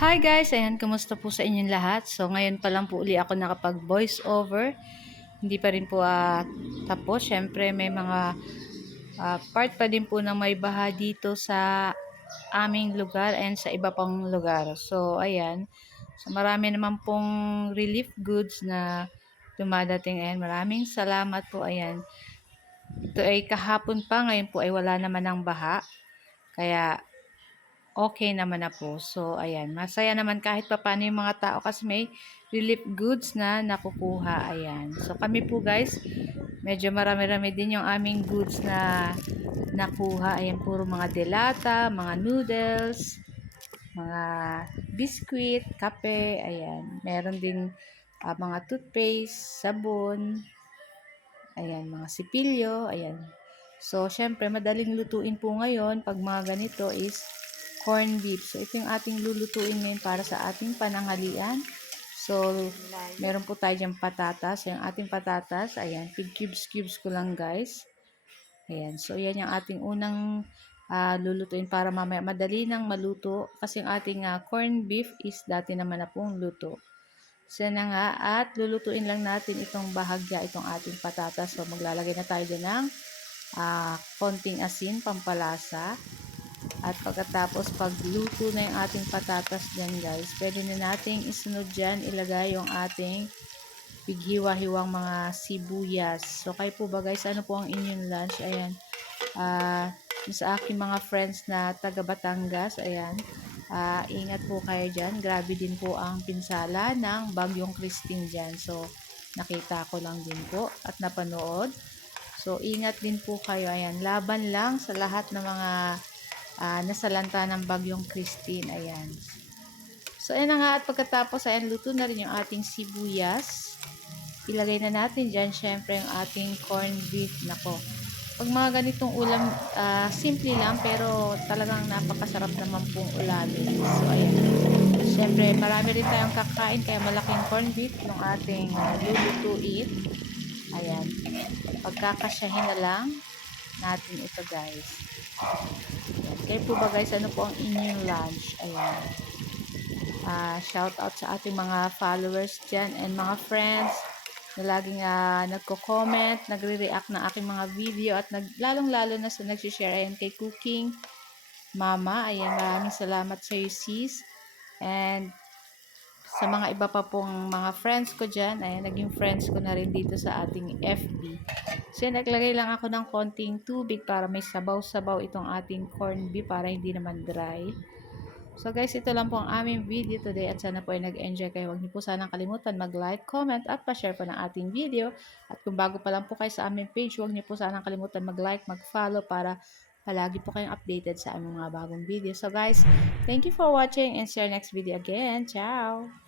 Hi guys! Ayan, kumusta po sa inyong lahat? So, ngayon pa lang po uli ako nakapag-voice over. Hindi pa rin po tapos. Siyempre, may mga part pa din po na may baha dito sa aming lugar and sa iba pang lugar. So, ayan. So, marami naman pong relief goods na dumadating. Ayan, maraming salamat po. Ayan. Ito ay kahapon pa. Ngayon po ay wala naman ng baha. Kaya, okay naman na po. So, ayan. Masaya naman kahit papaano yung mga tao kasi may relief goods na nakukuha. Ayan. So, kami po guys, medyo marami-rami din yung aming goods na nakuha. Ayan, puro mga delata, mga noodles, mga biscuit, kape. Ayan. Meron din mga toothpaste, sabon. Ayan, mga sipilyo. Ayan. So, syempre, madaling lutuin po ngayon pag mga ganito is corn beef. So, ito yung ating lulutuin ngayon para sa ating pananghalian. So, meron po tayo dyan patatas. Yung ating patatas, ayan, cubes ko lang guys. Ayan, so yan yung ating unang lulutuin para mamaya madali nang maluto. Kasi yung ating corn beef is dati naman na pong luto. So, yan na nga. At lulutuin lang natin itong bahagya, itong ating patatas. So, maglalagay na tayo dyan ng konting asin, pampalasa. At pagkatapos, pagluto na yung ating patatas dyan guys, pwede na nating isunod dyan, ilagay yung ating pighiwa-hiwang mga sibuyas. So, kayo po ba guys, ano po ang inyong lunch? Ayan. Sa aking mga friends na taga Batangas, ayan. Ingat po kayo dyan. Grabe din po ang pinsala ng Bagyong Christine dyan. So, nakita ko lang din po at napanood. So, ingat din po kayo. Ayan, laban lang sa lahat ng mga nasalanta ng Bagyong Christine. Ayan. So, ayan na nga. At pagkatapos, ayan, luto na rin yung ating sibuyas. Ilagay na natin dyan, syempre, yung ating corned beef. Nako. Pag mga ganitong ulam, simple lang, pero talagang napakasarap naman pong ulamin. So, ayan. Syempre, marami rin tayong kakain, kaya malaking corned beef yung ating lulutuin. Ayan. Pagkakasyahin na lang natin ito, guys. Ayan. Kaya po ba, guys, ano po ang inyong lunch? Ayan. Shout out sa ating mga followers dyan and mga friends na laging nagko-comment, nagre-react ng aking mga video at lalong-lalo na sa nag-share. Ayan, kay Cooking Mama. Ayan, maraming salamat sa iyo, sis. And sa mga iba pa pong mga friends ko dyan, ayan, naging friends ko na rin dito sa ating FB. So, naglagay lang ako ng konting tubig para may sabaw-sabaw itong ating corned beef para hindi naman dry. So guys, ito lang po ang aming video today at sana po ay nag-enjoy kayo. Huwag niyo po sanang kalimutan mag-like, comment at pa-share po ng ating video. At kung bago pa lang po kayo sa aming page, huwag niyo po sanang kalimutan mag-like, mag-follow para palagi po kayong updated sa aming mga bagong video. So guys, thank you for watching and see you next video again. Ciao!